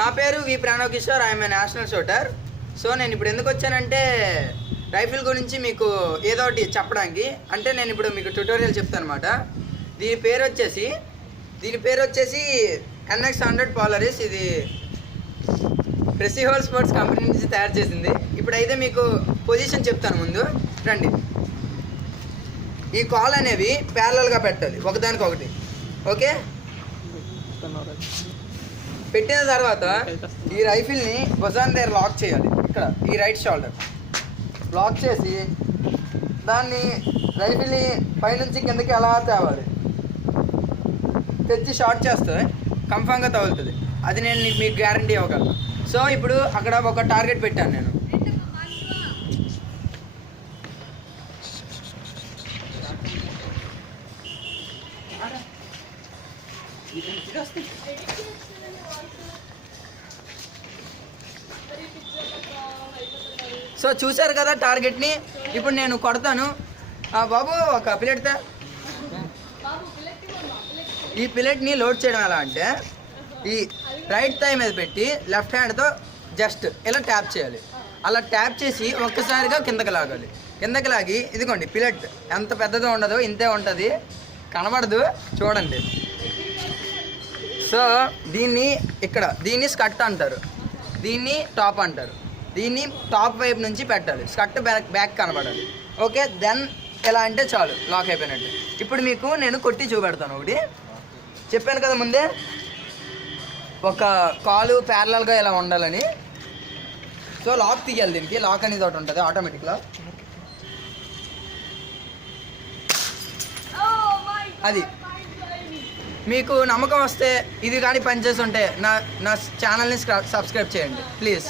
నా పేరు V Pranav Kishore. I'm a national shooter. So నేను ఇప్పుడు ఎందుకు వచ్చానంటే రైఫిల్ గురించి మీకు ఏదో ఒకటి చెప్పడానికి. అంటే నేను ఇప్పుడు మీకు ట్యుటోరియల్ చెప్తాను అనమాట. దీని పేరు వచ్చేసి NX100 పోలరిస్. ఇది ప్రెసిహోల్ స్పోర్ట్స్ కంపెనీ నుంచి తయారు చేసింది. ఇప్పుడైతే మీకు పొజిషన్ చెప్తాను. ముందు రండి. ఈ కాల్ అనేవి ప్యారలల్గా పెట్టాలి ఒకదానికొకటి. ఓకే, పెట్టిన తర్వాత ఈ రైఫిల్ని భుజాన్ దగ్గర లాక్ చేయాలి. ఇక్కడ ఈ రైట్ షోల్డర్ లాక్ చేసి దాన్ని రైఫిల్ని పైనుంచి కిందకి అలా తేవాలి. తెచ్చి షార్ట్ చేస్తే కన్ఫామ్గా తగులుతుంది. అది నేను మీకు గ్యారంటీ ఇవ్వగలను. సో ఇప్పుడు అక్కడ ఒక టార్గెట్ పెట్టాను నేను. సో చూశారు కదా టార్గెట్ని. ఇప్పుడు నేను కొడతాను. బాబు ఒక పిల్లెట్. ఈ పిల్లెట్ని లోడ్ చేయడం ఎలా అంటే ఈ రైట్ థై మీద పెట్టి లెఫ్ట్ హ్యాండ్తో జస్ట్ ఇలా ట్యాప్ చేయాలి. అలా ట్యాప్ చేసి ఒక్కసారిగా కిందకి లాగాలి. కిందకి లాగి ఇదిగోండి పిల్లెట్ ఎంత పెద్దదో ఉండదో ఇంతే ఉంటుంది, కనబడదు చూడండి. సో దీన్ని స్కట్ అంటారు, దీన్ని టాప్ అంటారు. దీన్ని టాప్ వైపు నుంచి పెట్టాలి, స్కట్ బ్యాక్ కనబడాలి. ఓకే, దెన్ ఎలా అంటే చాలు, లాక్ అయిపోయినట్టు. ఇప్పుడు మీకు నేను కొట్టి చూపెడతాను. ఒకటి చెప్పాను కదా ముందే, ఒక కాలు ప్యారలల్గా ఇలా ఉండాలని. సో లాక్ తీయాలి. దీనికి లాక్ అనేది ఒకటి ఉంటుంది, ఆటోమేటిక్ లాక్. అది మీకు నమ్మకం వస్తే ఇది కానీ పనిచేసి ఉంటే నా ఛానల్ని సబ్స్క్రైబ్ చేయండి ప్లీజ్.